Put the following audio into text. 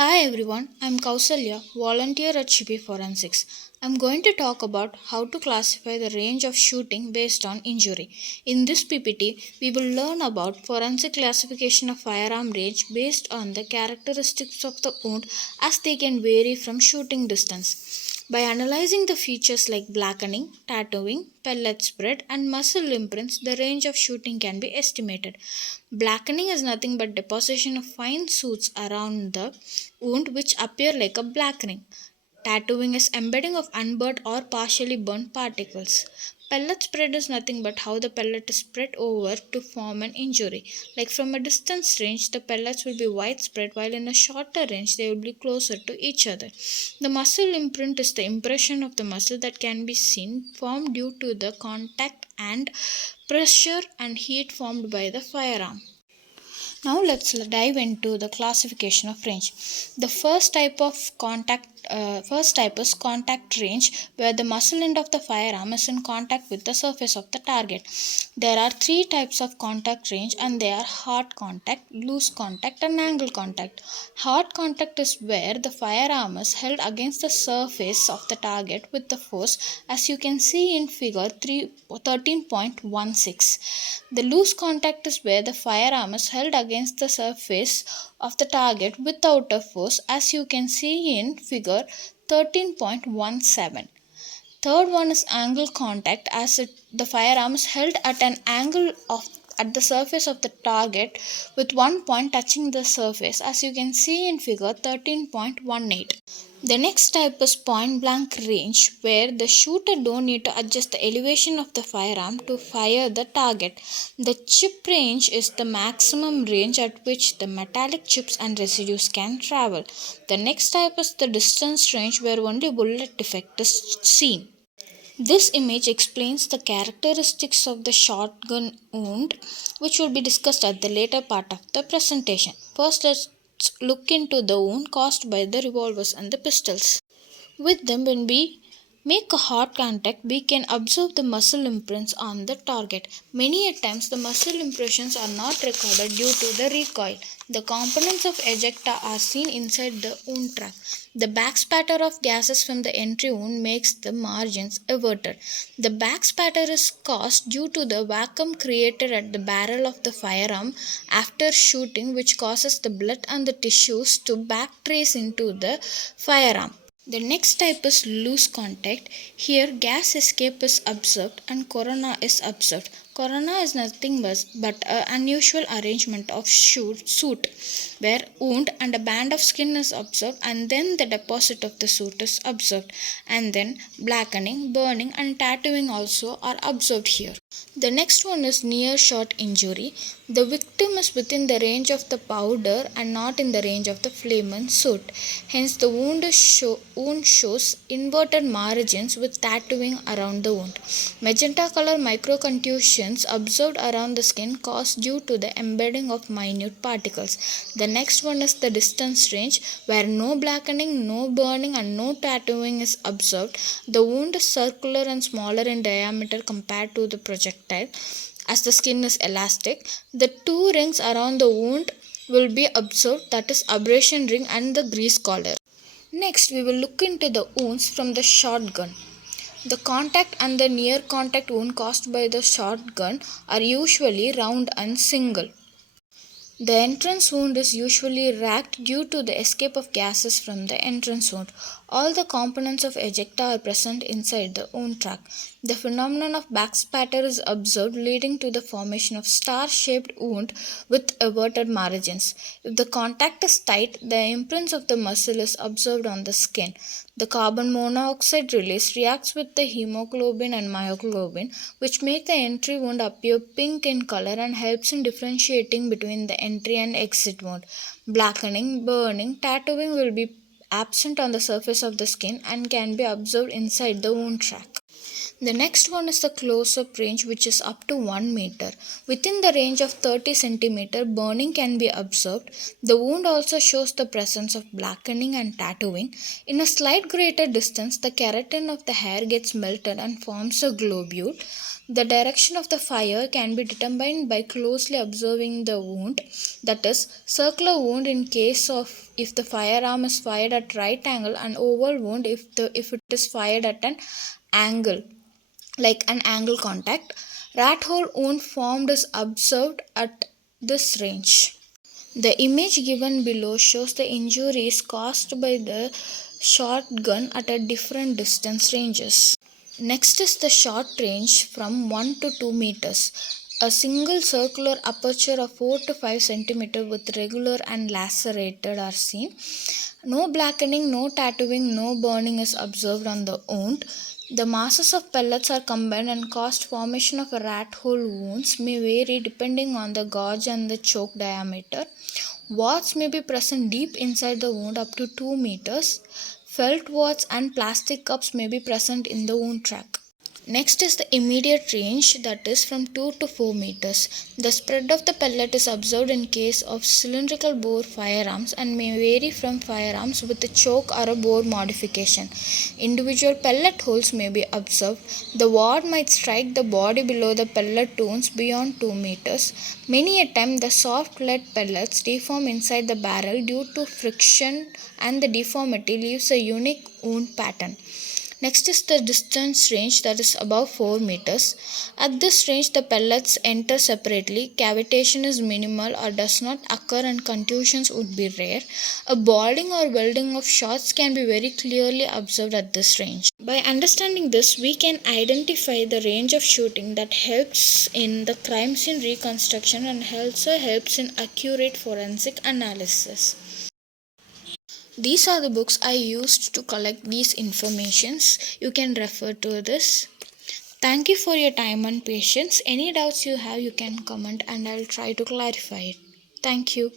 Hi everyone, I'm Kausalya, volunteer at Shivi Forensics. I'm going to talk about how to classify the range of shooting based on injury. In this PPT, we will learn about forensic classification of firearm range based on the characteristics of the wound as they can vary from shooting distance. By analyzing the features like blackening, tattooing, pellet spread, and muscle imprints, the range of shooting can be estimated. Blackening is nothing but deposition of fine soot around the wound which appear like a blackening. Tattooing is embedding of unburnt or partially burnt particles. Pellet spread is nothing but how the pellet is spread over to form an injury. Like from a distance range, the pellets will be widespread, while in a shorter range, they will be closer to each other. The muscle imprint is the impression of the muscle that can be seen formed due to the contact and pressure and heat formed by the firearm. Now let's dive into the classification of range. The first type is contact range, where the muzzle end of the firearm is in contact with the surface of the target. There are three types of contact range, and they are hard contact, loose contact, and angle contact. Hard contact is where the firearm is held against the surface of the target with the force, as you can see in figure 13.16. The loose contact is where the firearm is held against the surface of the target without a force, as you can see in figure 13.17. Third one is angle contact, as the firearm is held at an angle at the surface of the target with one point touching the surface, as you can see in figure 13.18. The next type is point blank range, where the shooter don't need to adjust the elevation of the firearm to fire the target. The chip range is the maximum range at which the metallic chips and residues can travel. The next type is the distance range, where only bullet effect is seen. This image explains the characteristics of the shotgun wound, which will be discussed at the later part of the presentation. First, let's look into the wound caused by the revolvers and the pistols. With them, when we make a hard contact, we can observe the muscle imprints on the target. Many a times, the muscle impressions are not recorded due to the recoil. The components of ejecta are seen inside the wound track. The back spatter of gases from the entry wound makes the margins everted. The back spatter is caused due to the vacuum created at the barrel of the firearm after shooting, which causes the blood and the tissues to backtrace into the firearm. The next type is loose contact. Here gas escape is observed and corona is observed. Corona is nothing but an unusual arrangement of soot where wound and a band of skin is observed, and then the deposit of the soot is observed, and then blackening, burning, and tattooing also are observed here. The next one is near shot injury. The victim is within the range of the powder and not in the range of the flame and soot. Hence, the wound shows inverted margins with tattooing around the wound. Magenta color microcontusions observed around the skin caused due to the embedding of minute particles. The next one is the distance range, where no blackening, no burning, and no tattooing is observed. The wound is circular and smaller in diameter compared to the projectile, as the skin is elastic. The two rings around the wound will be observed, that is abrasion ring and the grease collar. Next, we will look into the wounds from the shotgun. The contact and the near contact wound caused by the shotgun are usually round and single. The entrance wound is usually racked due to the escape of gases from the entrance wound. All the components of ejecta are present inside the wound track. The phenomenon of backspatter is observed, leading to the formation of star-shaped wound with everted margins. If the contact is tight, the imprints of the muscle is observed on the skin. The carbon monoxide release reacts with the hemoglobin and myoglobin, which make the entry wound appear pink in color and helps in differentiating between the entry and exit wound. Blackening, burning, tattooing will be absent on the surface of the skin and can be observed inside the wound track. The next one is the close-up range, which is up to 1 meter. Within the range of 30 cm, burning can be observed. The wound also shows the presence of blackening and tattooing. In a slight greater distance, the keratin of the hair gets melted and forms a globule. The direction of the fire can be determined by closely observing the wound, that is, circular wound in case of if the firearm is fired at right angle, and oval wound if it is fired at an angle, like an angle contact. Rat hole wound formed is observed at this range. The image given below shows the injuries caused by the shotgun at a different distance ranges. Next is the short range from 1 to 2 meters. A single circular aperture of 4 to 5 centimeters with regular and lacerated are seen. No blackening, no tattooing, no burning is observed on the wound. The masses of pellets are combined and caused formation of a rat hole. Wounds may vary depending on the gauge and the choke diameter. Warts may be present deep inside the wound up to 2 meters. Felt warts and plastic cups may be present in the wound track. Next is the immediate range, that is from 2 to 4 meters. The spread of the pellet is observed in case of cylindrical bore firearms and may vary from firearms with a choke or a bore modification. Individual pellet holes may be observed. The wad might strike the body below the pellet wounds beyond 2 meters. Many a time the soft lead pellets deform inside the barrel due to friction, and the deformity leaves a unique wound pattern. Next is the distance range, that is above 4 meters. At this range, the pellets enter separately. Cavitation is minimal or does not occur and contusions would be rare. A balding or welding of shots can be very clearly observed at this range. By understanding this, we can identify the range of shooting that helps in the crime scene reconstruction and also helps in accurate forensic analysis. These are the books I used to collect these informations. You can refer to this. Thank you for your time and patience. Any doubts you have, you can comment and I'll try to clarify it. Thank you.